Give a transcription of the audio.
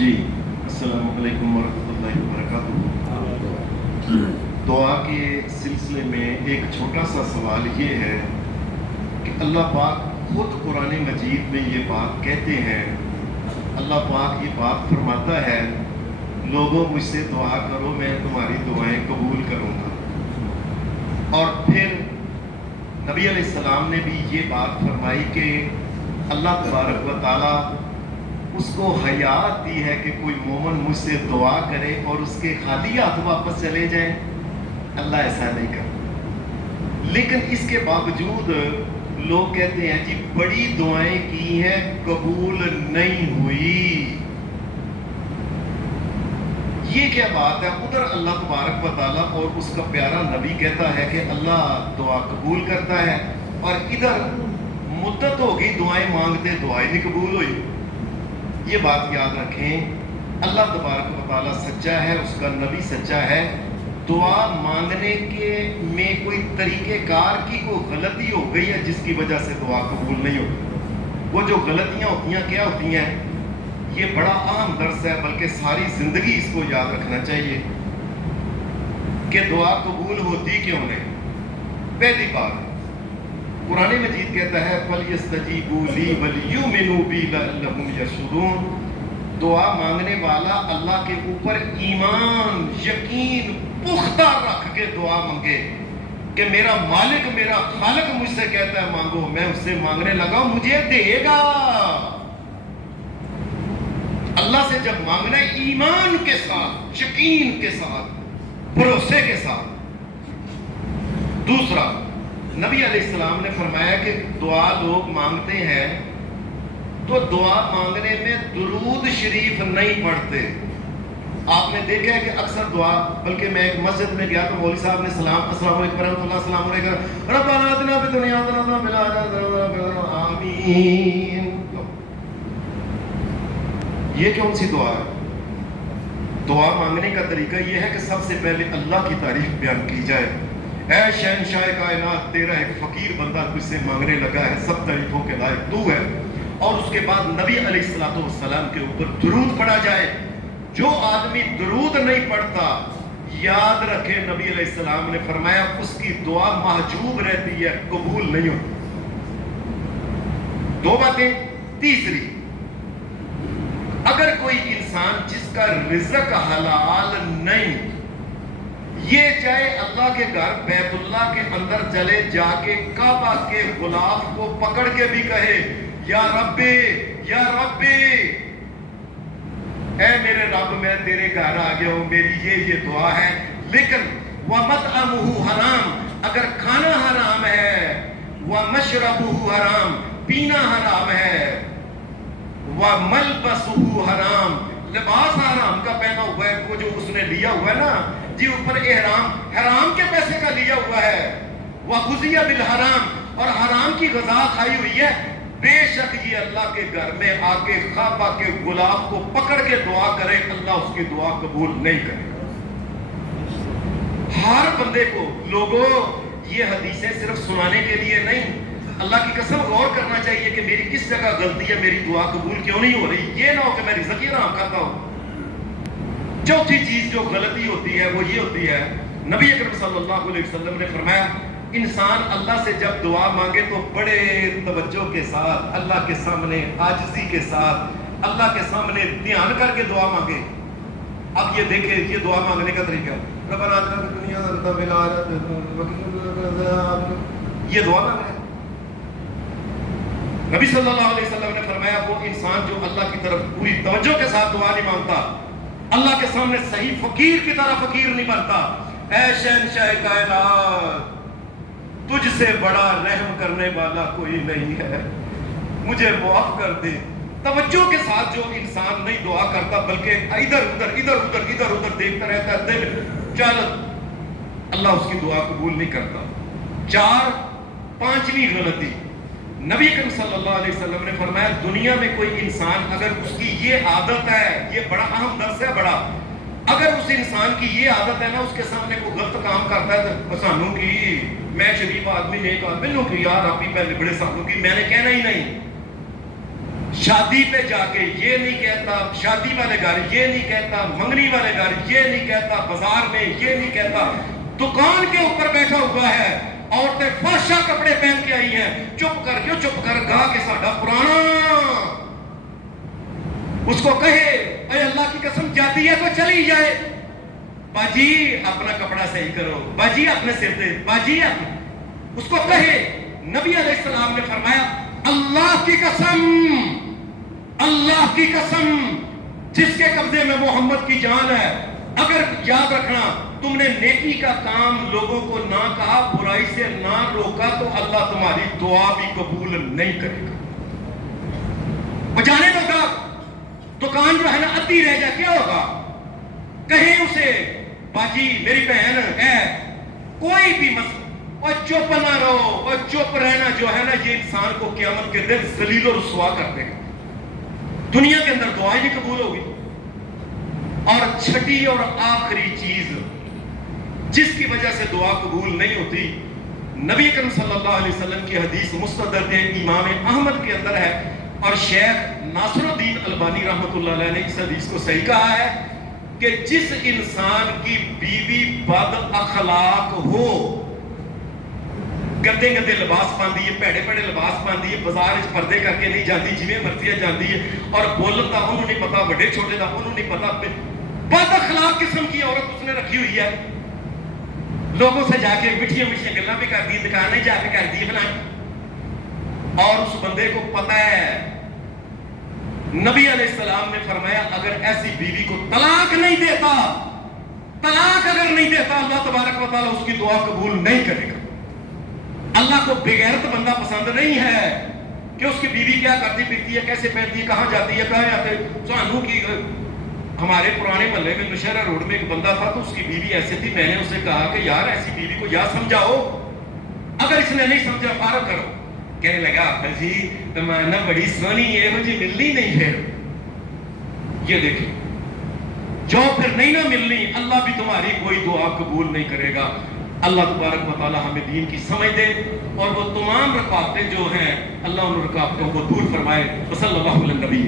جی السلام علیکم ورحمۃ اللہ وبرکاتہ۔ دعا کے سلسلے میں ایک چھوٹا سا سوال یہ ہے کہ اللہ پاک خود قرآن مجید میں یہ بات کہتے ہیں، اللہ پاک یہ بات فرماتا ہے لوگوں مجھ سے دعا کرو میں تمہاری دعائیں قبول کروں گا، اور پھر نبی علیہ السلام نے بھی یہ بات فرمائی کہ اللہ تبارک و تعالیٰ اس کو حیات دی ہے کہ کوئی مومن مجھ سے دعا کرے اور اس کے خالی ہاتھ واپس چلے جائیں، اللہ ایسا نہیں کرتا۔ لیکن اس کے باوجود لوگ کہتے ہیں جی بڑی دعائیں کی ہیں قبول نہیں ہوئی، یہ کیا بات ہے؟ ادھر اللہ تبارک و تعالیٰ اور اس کا پیارا نبی کہتا ہے کہ اللہ دعا قبول کرتا ہے، اور ادھر مدت ہو گئی دعائیں مانگتے دعائیں نہیں قبول ہوئی۔ یہ بات یاد رکھیں، اللہ تبارک و تعالیٰ سچا ہے، اس کا نبی سچا ہے۔ دعا مانگنے کے میں کوئی طریقہ کار کی کوئی غلطی ہو گئی ہے جس کی وجہ سے دعا قبول نہیں ہوتی۔ وہ جو غلطیاں ہوتی ہیں کیا ہوتی ہیں؟ یہ بڑا اہم درس ہے، بلکہ ساری زندگی اس کو یاد رکھنا چاہیے کہ دعا قبول ہوتی کیوں نہیں۔ پہلی بات، قرآن مجید کہتا ہے فَلْيَسْتَجِيبُوا لِي وَلْيُؤْمِنُوا بِي لَعَلَّهُمْ يَرْشُدُونَ۔ دعا مانگنے والا اللہ کے اوپر ایمان یقین پختہ رکھ کے دعا مانگے کہ میرا مالک میرا خالق مجھ سے کہتا ہے مانگو، میں اس سے مانگنے لگا مجھے دے گا۔ اللہ سے جب مانگنا ہے ایمان کے ساتھ، یقین کے ساتھ، بھروسے کے ساتھ۔ دوسرا، نبی علیہ السلام نے فرمایا کہ دعا لوگ مانگتے ہیں تو دعا مانگنے میں درود شریف نہیں پڑھتے۔ آپ نے دیکھا ہے کہ اکثر دعا، بلکہ میں ایک مسجد میں گیا تو مولوی صاحب نے سلام السلام علیکم ورحمۃ اللہ السلام علیکم ربنا آتنا فی الدنیا حسنۃ وفی الآخرۃ آمین۔ یہ کون سی دعا ہے؟ دعا مانگنے کا طریقہ یہ ہے کہ سب سے پہلے اللہ کی تعریف بیان کی جائے۔ اے شہنشاہ کائنات، تیرا ایک فقیر بندہ تجھ سے مانگنے لگا ہے، سب تعریفوں کے لائق تو ہے۔ اور اس کے بعد نبی علیہ السلام کے اوپر درود پڑھا جائے۔ جو آدمی درود نہیں پڑھتا، یاد رکھے نبی علیہ السلام نے فرمایا اس کی دعا محجوب رہتی ہے، قبول نہیں ہوتی۔ دو باتیں۔ تیسری، اگر کوئی انسان جس کا رزق حلال نہیں، یہ چاہے اللہ کے گھر بیت اللہ کے اندر چلے جا کے کعبہ کے غلاف کو پکڑ کے بھی کہے یا ربی یا ربی، اے میرے رب میں تیرے گھر آ گیا ہوں، میری یہ دعا ہے، لیکن وَمَطْعَمُهُ حرام، اگر کھانا حرام ہے، وَمَشْرَبُهُ حرام، پینا حرام ہے، وَمَلْبَسُهُ حرام، لباس حرام کا پہنا ہوا ہے، وہ جو اس نے لیا ہوا ہے نا جی اوپر احرام، حرام کے پیسے کا لیا ہوا ہے، وَغُذِيَ بِالْحَرام، اور حرام کی غذا کھائی ہوئی ہے، بے شک یہ اللہ کے گھر میں آ کے کعبہ کے غلاف کو پکڑ کے دعا کرے، اللہ اس کی دعا قبول نہیں کرے گا۔ ہر بندے کو لوگوں یہ حدیثیں صرف سنانے کے لیے نہیں، اللہ کی قسم غور کرنا چاہیے کہ میری کس جگہ غلطی ہے، میری دعا قبول کیوں نہیں ہو رہی۔ یہ نہ ہو کہ میں رزق ہی حرام کھاتا ہوں۔ چوتھی چیز جو غلطی ہوتی ہے وہ یہ ہوتی ہے، نبی اکرم صلی اللہ علیہ وسلم نے فرمایا انسان اللہ سے جب دعا مانگے تو بڑے توجہ کے ساتھ، اللہ کے سامنے عاجزی کے ساتھ، اللہ کے سامنے دھیان کر کے دعا مانگے۔ اب یہ دیکھیں یہ دعا مانگنے کا طریقہ، ربنا آتنا فی الدنیا حسنۃ وفی الآخرۃ حسنۃ، یہ دعا مانگنا ہے۔ نبی صلی اللہ علیہ وسلم نے فرمایا وہ انسان جو اللہ کی طرف پوری توجہ کے ساتھ دعا نہیں مانگتا، اللہ کے سامنے صحیح فقیر کی طرح فقیر نہیں بنتا۔ اے شہنشاہ کائنات، تجھ سے بڑا رحم کرنے والا کوئی نہیں ہے، مجھے معاف کر دے۔ توجہ کے ساتھ جو انسان نہیں دعا کرتا بلکہ ادھر ادھر دیکھتا رہتا ہے، دل چل، اللہ اس کی دعا قبول نہیں کرتا۔ پانچویں غلطی، نبی کریم صلی اللہ علیہ وسلم نے فرمایا دنیا میں کوئی انسان اگر اس کی یہ عادت ہے، یہ بڑا اہم درس ہے بڑا، اگر اس انسان کی یہ عادت ہے نا اس کے سامنے کوئی غلط کام کرتا ہے تو سانوں کی، میں شریف آدمی نیک آدمی نو کی یار آپ ہی پہلے بڑے سانوں کی، میں نے کہنا ہی نہیں۔ شادی پہ جا کے یہ نہیں کہتا، شادی والے گھر یہ نہیں کہتا، منگنی والے گھر یہ نہیں کہتا، بازار میں یہ نہیں کہتا، دکان کے اوپر بیٹھا ہوا ہے، عورتیں فحشہ کپڑے پہن کے آئی ہیں، چپ کر گا کہ ساڈا پرانا، اس کو کہے اے اللہ کی قسم جاتی ہے تو چلی جائے، باجی اپنا کپڑا صحیح کرو، باجی اپنے سر پہ، باجی اپنے، اس کو کہے۔ نبی علیہ السلام نے فرمایا اللہ کی قسم، اللہ کی قسم جس کے قبضے میں محمد کی جان ہے، اگر یاد رکھنا تم نے نیکی کا کام لوگوں کو نہ کہا، برائی سے نہ روکا، تو اللہ تمہاری دعا بھی قبول نہیں کرے گا۔ وہ جانے دو گا، دکان جو ہے نا ادھی رہ جائے کیا ہوگا؟ کہیں اسے باجی میری بہن ہے، کوئی بھی مسئلہ، اور چپ نہ رہو، اور چپ رہنا جو ہے نا یہ انسان کو قیامت کے دن ذلیل و رسوا کر دے گا، دنیا کے اندر دعا ہی نہیں قبول ہوگی۔ اور چھٹی اور آخری چیز جس کی وجہ سے دعا قبول نہیں ہوتی، نبی اکرم صلی اللہ علیہ وسلم کی حدیث مستدرک امام احمد کے اندر ہے، اور شیخ ناصر الدین البانی رحمۃ اللہ علیہ نے اس حدیث کو صحیح کہا ہے کہ جس انسان کی بیوی بد اخلاق ہو، گندے گندے لباس پاندی ہے، پیڑے پیڑے لباس پاندی ہے، بازار پردے کر کے نہیں جاتی، جویں مرضی جاتی ہے، اور بولن دا انہوں نہیں پتا، بڑے چھوٹے دا انہوں نہیں پتا، بد اخلاق قسم کی عورت اس نے رکھی ہوئی ہے، لوگوں سے جا کے میٹھیاں میٹھیاں گلاں بھی کر دی، دکانیں جا کے کر دی فلاں، اور اس بندے کو پتہ ہے نبی علیہ السلام نے فرمایا اگر ایسی بیوی کو طلاق نہیں دیتا، طلاق اگر نہیں دیتا، اللہ تبارک و تعالیٰ اس کی دعا قبول نہیں کرے گا۔ اللہ کو بغیرت بندہ پسند نہیں ہے کہ اس کی بیوی کیا کرتی پھرتی ہے، کیسے پہنتی ہے، کہاں جاتی ہے، کہاں جاتے ہیں۔ سانو کی ہمارے پرانے محلے میں نوشہرہ روڈ میں ایک بندہ تھا، تو اس کی بیوی ایسے تھی، میں نے اسے کہا کہ یار ایسی بیوی کو یا سمجھاؤ، اگر اس نے نہیں سمجھا فارغ کرو۔ کہنے لگا حافظ جی تمہارا بڑی سونی ہے، مجھے ملنی نہیں پھر۔ یہ دیکھیں جو پھر نہیں نہ ملنی، اللہ بھی تمہاری کوئی دعا قبول نہیں کرے گا۔ اللہ تبارک و تعالی ہمیں دین کی سمجھ دے، اور وہ تمام رکاوٹیں جو ہیں اللہ ان رکاوٹوں کو دور فرمائے۔ وصلی اللہ علیہ نبی